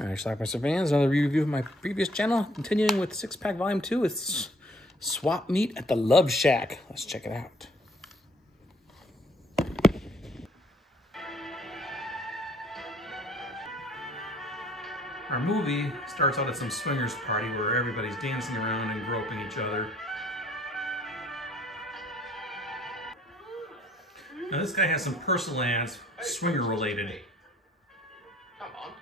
Alright, Schlockmeisters fans, another review of my previous channel. Continuing with 6-pack volume 2 with Swap Meet at the Love Shack. Let's check it out. Our movie starts out at some swingers party where everybody's dancing around and groping each other. Now this guy has some personal ads, swinger related. Come on,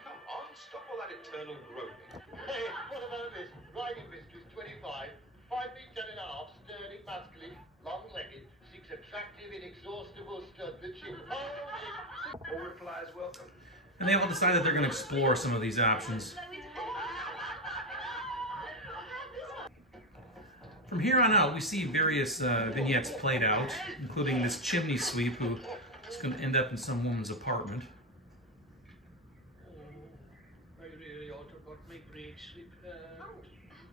stop all that eternal groping. Hey, what about this? Riding mistress, 25, 5 feet 10 and a half, sturdy, masculine, long-legged, seeks attractive, inexhaustible stud that she all replies welcome. And they all decide that they're going to explore some of these options. From here on out, we see various vignettes played out, including this chimney sweep who is going to end up in some woman's apartment. I really ought to put my brakes repaired.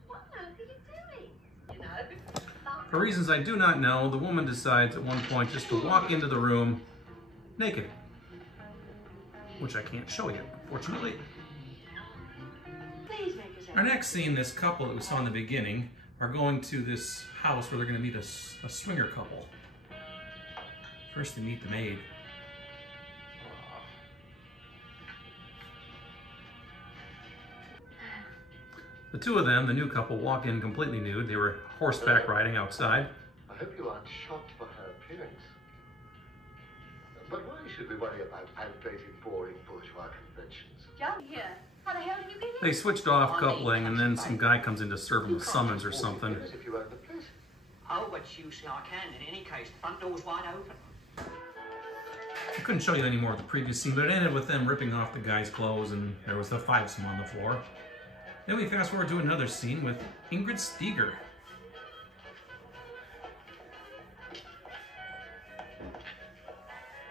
What on earth are you doing? You know? For reasons I do not know, the woman decides at one point just to walk into the room naked. Which I can't show you, unfortunately. Please make yourself. Our next scene, this couple that we saw in the beginning, are going to this house where they're going to meet a swinger couple. First they meet the maid. The two of them, the new couple, walked in completely nude. They were horseback riding outside. I hope you aren't shocked by her appearance. But why should we worry about outdated, boring bourgeois conventions? Joe, here. How the hell did you get in? They switched off coupling, and then some guy comes in to serve them a summons or something. If you own the place. Oh, but you see, I can. In any case, the front door's wide open. I couldn't show you any more of the previous scene, but it ended with them ripping off the guy's clothes, and there was the fivesome on the floor. Then we fast forward to another scene with Ingrid Steger.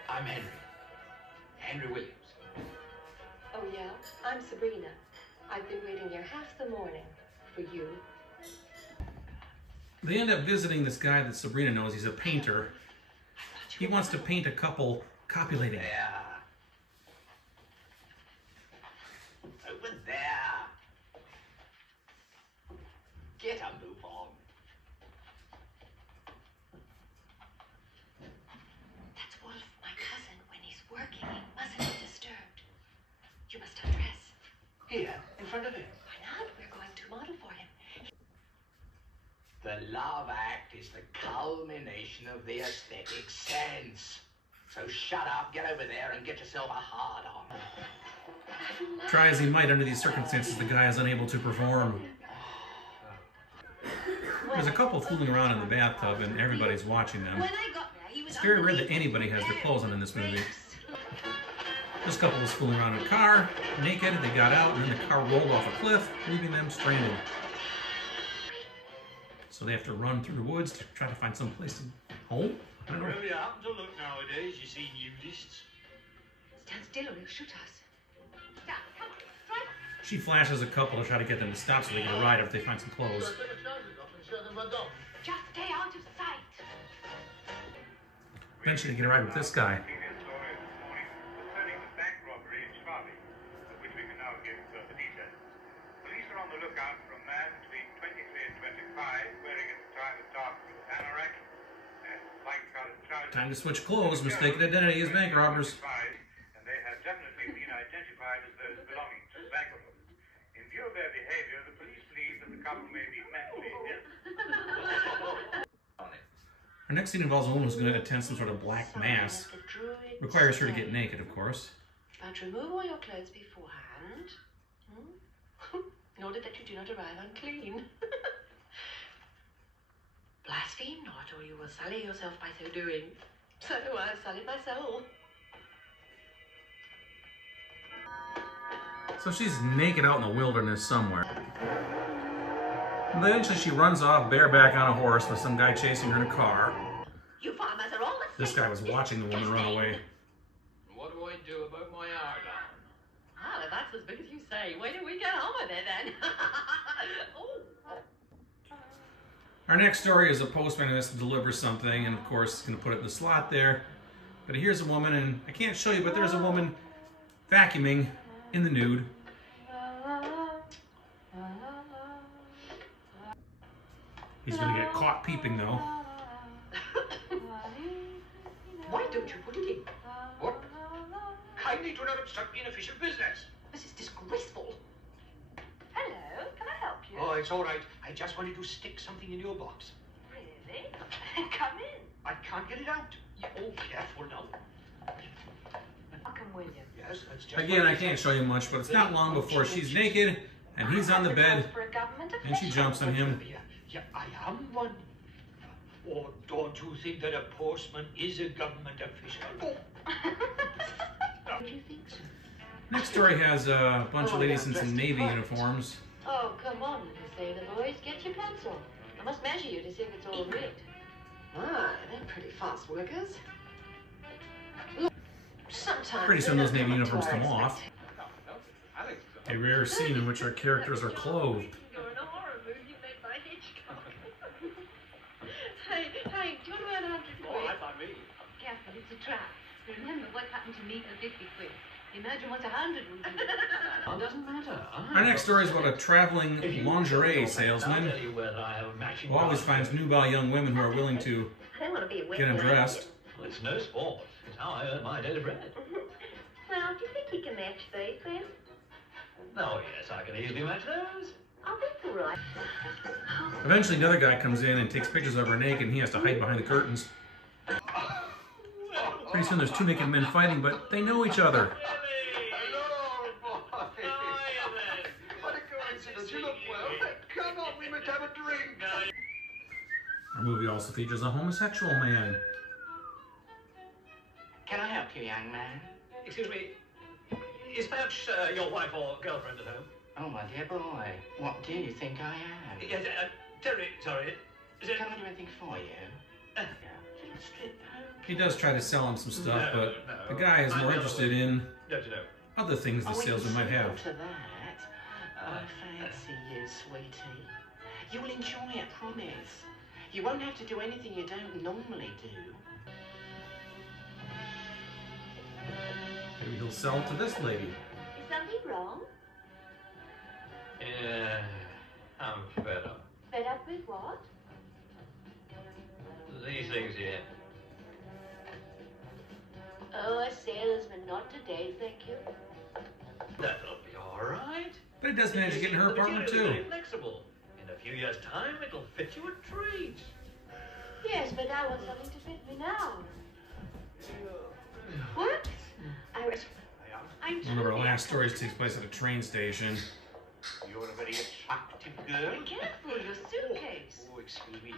I'm Henry. Henry Williams. Oh, yeah? I'm Sabrina. I've been waiting here half the morning for you. They end up visiting this guy that Sabrina knows. He's a painter. He wants to paint a couple copulating. There. Over there. Get a move on. That's Wolf, my cousin. When he's working, he mustn't be disturbed. You must undress. Here, in front of him. Why not? We're going to model for him. The love act is the culmination of the aesthetic sense. So shut up, get over there and get yourself a hard-on. Try as he might under these circumstances, the guy is unable to perform. There's a couple fooling around in the bathtub and everybody's watching them. When I got there, he was It's very rare that anybody has their clothes on in this movie. This couple was fooling around in a car, naked. They got out and then the car rolled off a cliff, leaving them stranded. So they have to run through the woods to try to find some place to home. I don't know. Really happen to look nowadays, you see nudists. Stand still or he'll shoot us. Stop, come on, drive. She flashes a couple to try to get them to stop so they can ride if they find some clothes. Take a trousers off and show them my dog. Just stay out of sight. Eventually they get a ride with this guy. Concerning the bank robbery in Schlockmeisters, of which we can now give further details. Police are on the lookout for a man between 23 and 25, wearing at the time a dark blue anorak and light-colored trousers. Time to switch clothes. Mistaken identity as bank robbers. And they have definitely been identified as those belonging to the bank robber. In view of their behavior, the police believe that the couple may be mentally ill. Our next scene involves a woman who's going to attend some sort of black mass. Requires her to get naked, of course. But remove all your clothes beforehand. In order that you do not arrive unclean. Blaspheme not, or you will sully yourself by so doing. So I've sullied my soul. So she's naked out in the wilderness somewhere. And eventually she runs off bareback on a horse with some guy chasing her in a car. You farmers are all the This guy was watching the woman run away. What do I do about my hard-on? Ah, if that's as big as you say, why don't we get on with it then? Oh. Our next story is a postman who has to deliver something, and of course he's going to put it in the slot there. But here's a woman, and I can't show you, but there's a woman vacuuming in the nude. He's gonna get caught peeping though. Why don't you put it in? What? Kindly do not obstruct the official business. This is disgraceful. Hello, can I help you? Oh, it's all right. I just wanted to stick something in your box. Really? Come in. I can't get it out. Oh, careful now. I'll come with you. Yes, that's just... Again, I can't show you much, but it's not long before she's naked and he's on the bed For a government and she jumps on him. Yeah, I am one. Or don't you think that a postman is a government official? Do you think so? Next story has a bunch of ladies in some Navy uniforms. Oh, come on, little sailor boys. Get your pants on. I must measure you to see if it's all rigged. Ah, they're pretty fast workers. Look, sometimes Pretty soon they those don't Navy come up to uniforms our come off. Alex, A rare scene in which our characters are clothed. You're in a horror movie made by Hitchcock. Hey, do you want to earn 100 quid? all right by me. Careful, it's a trap. Remember what happened to me for 50 quid. Imagine what 100 would do. It doesn't matter. Our next story is about a traveling lingerie salesman I'll tell you whether I have a matching who always finds nubile young women who are willing to I don't want to be a get him dressed. Well, it's no sport. It's how I earn my daily bread. Well, do you think he can match these then? Oh, yes, I can easily match those. Oh, that's all right. Eventually another guy comes in and takes pictures of her naked and he has to hide behind the curtains. Pretty soon there's two naked men fighting, but they know each other. Hello, boy. What a coincidence. You look well. Come on, we must have a drink. Our movie also features a homosexual man. Can I help you, young man? Excuse me. Is perhaps your wife or girlfriend at home? Oh, my dear boy, what do you think I am? Yes, Terry, sorry. Is it... Can I do anything for you? Yeah. Little strip home. He does try to sell him some stuff, No, but no. the guy is more interested in Don't you know? other things the Oh, salesman might have. To that. I fancy you, sweetie. You'll enjoy it, promise. You won't have to do anything you don't normally do. Maybe he'll sell it to this lady. Is something wrong? Yeah, I'm fed up. Fed up with what? These things here. Oh, a salesman, not today, thank you. That'll be all right. But he does manage to get in her apartment too. Very flexible. In a few years' time, it'll fit you a treat. Yes, but I want something to fit me now. What? I'm One of our last stories takes place at a train station. You're a very attractive girl. Be careful, your suitcase. Oh, excuse me.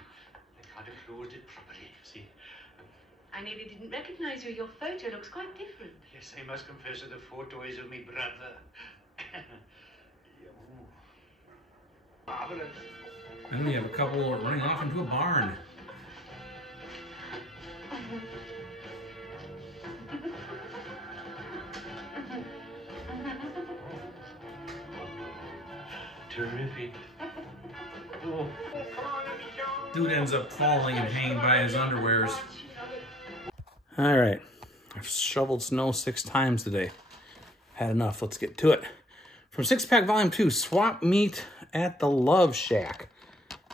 I can't have closed it properly, see? I nearly didn't recognize you. Your photo looks quite different. Yes, I must confess that the photo is of me brother. Marvelous. And we have a couple running off into a barn. Terrific. Oh. Dude ends up falling and hanging by his underwears. All right, I've shoveled snow 6 times today. Had enough, let's get to it. From Six Pack Volume 2, Swap Meet at the Love Shack.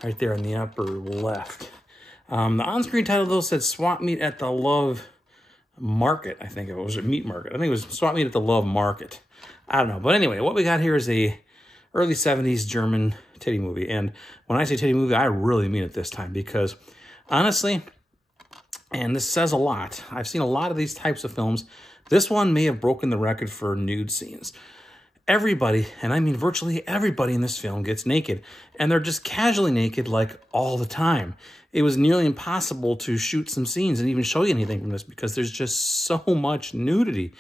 Right there in the upper left. The on-screen title though said Swap Meet at the Love Market, I think it was, or Meat Market. I think it was Swap Meet at the Love Market. I don't know, but anyway, what we got here is a early 70s German titty movie. And when I say titty movie, I really mean it this time because honestly, and this says a lot, I've seen a lot of these types of films. This one may have broken the record for nude scenes. Everybody, and I mean virtually everybody in this film gets naked, and they're just casually naked like all the time. It was nearly impossible to shoot some scenes and even show you anything from this because there's just so much nudity.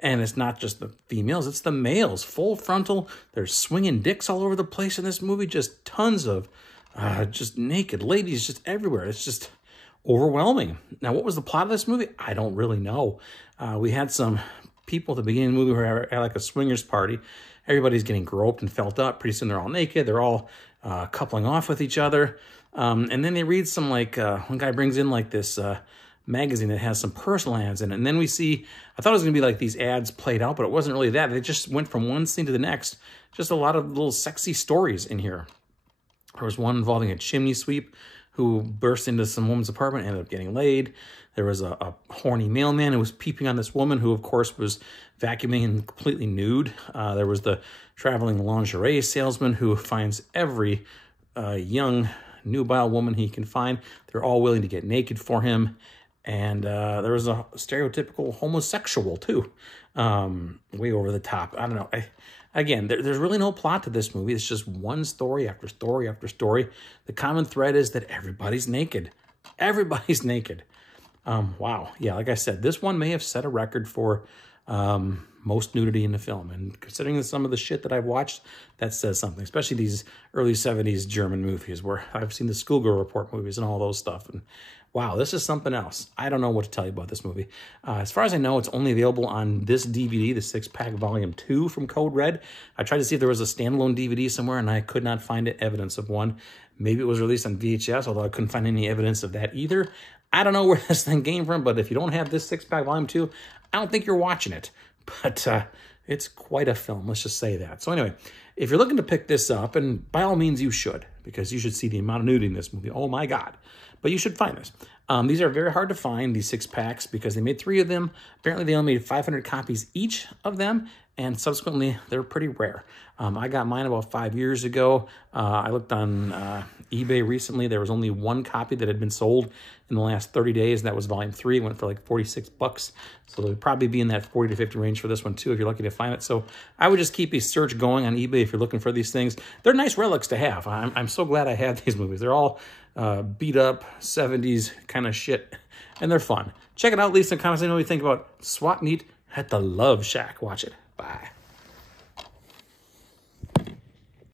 And it's not just the females, it's the males. Full frontal, there's swinging dicks all over the place in this movie. Just tons of just naked ladies just everywhere. It's just overwhelming. Now, what was the plot of this movie? I don't really know. We had some people at the beginning of the movie who were at like a swingers party. Everybody's getting groped and felt up. Pretty soon they're all naked. They're all coupling off with each other. And then they read some like, one guy brings in like this magazine that has some personal ads in it. And then we see, I thought it was going to be like these ads played out, but it wasn't really that. They just went from one scene to the next. Just a lot of little sexy stories in here. There was one involving a chimney sweep who burst into some woman's apartment and ended up getting laid. There was a horny mailman who was peeping on this woman who, of course, was vacuuming and completely nude. There was the traveling lingerie salesman who finds every young, nubile woman he can find. They're all willing to get naked for him. And there was a stereotypical homosexual, too. Way over the top. I don't know. Again, there's really no plot to this movie. It's just one story after story after story. The common thread is that everybody's naked. Everybody's naked. Wow. Yeah, like I said, this one may have set a record for most nudity in the film. And considering some of the shit that I've watched, that says something. Especially these early 70s German movies where I've seen the Schoolgirl Report movies and all those stuff. And wow, this is something else. I don't know what to tell you about this movie. As far as I know, it's only available on this DVD, the 6-pack Volume 2 from Code Red. I tried to see if there was a standalone DVD somewhere, and I could not find evidence of one. Maybe it was released on VHS, although I couldn't find any evidence of that either. I don't know where this thing came from, but if you don't have this 6-pack Volume 2, I don't think you're watching it. But it's quite a film, let's just say that. So anyway, if you're looking to pick this up, and by all means you should, because you should see the amount of nudity in this movie. Oh my God. But you should find this. These are very hard to find, these 6-packs, because they made 3 of them. Apparently they only made 500 copies each of them, and subsequently they're pretty rare. I got mine about 5 years ago. I looked on eBay recently. There was only 1 copy that had been sold in the last 30 days. That was Volume 3. It went for like 46 bucks. So it'll probably be in that 40 to 50 range for this one too, if you're lucky to find it. So I would just keep a search going on eBay if you're looking for these things. They're nice relics to have. I'm so glad I had these movies. They're all beat up 70s kind of shit, and they're fun. Check it out. Leave some comments. Let me know what you think about Swap Meet at the Love Shack. Watch it. Bye.